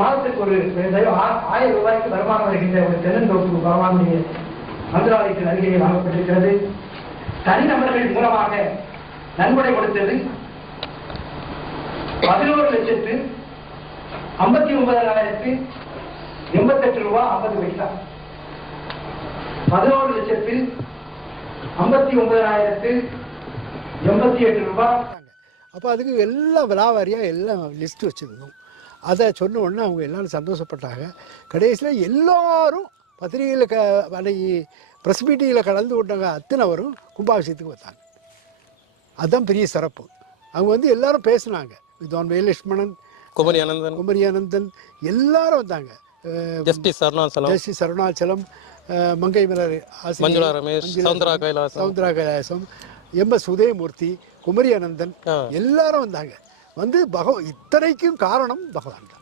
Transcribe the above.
மாதத்துக்கு ஒரு 1000 ரூபாய்க்கு வருமானம் வருகின்ற ஒரு தென்னந்தோப்பு பகவானுடைய மந்திராலயத்தின் அருகே வாங்கப்பட்டிருக்கிறது. தனிநபர்கள் மூலமாக நன்கொடை கொடுத்தது 11,59,088 ரூபாய் 50 பைசா. 11,59,088 ரூபாய். அப்போ அதுக்கு எல்லாம் விலாவாரியாக எல்லாம் லிஸ்ட் வச்சுருந்தோம். அதை சொன்ன உடனே அவங்க எல்லாரும் சந்தோஷப்பட்டாங்க. கடைசியில் எல்லாரும் பத்திரிகையில் அன்னைக்கு ப்ரெஸ் மீட்டிங்கில் கலந்து கொண்டாங்க. அத்தனை வரும் கும்பாபிஷேகத்துக்கு வந்தாங்க. அதுதான் பெரிய சிறப்பு. அவங்க வந்து எல்லாரும் பேசினாங்க. வித்வான் வேலட்சுமணன், குமரி அனந்தன் எல்லாரும் வந்தாங்க. ஜஸ்டிஸ் அருணாச்சலம், மங்கை மலர் சவுந்தரா கைலாசம், MS உதயமூர்த்தி, குமரி அனந்தன் எல்லாரும் வந்தாங்க. வந்து இத்தனைக்கும் காரணம் பகவான் தான்.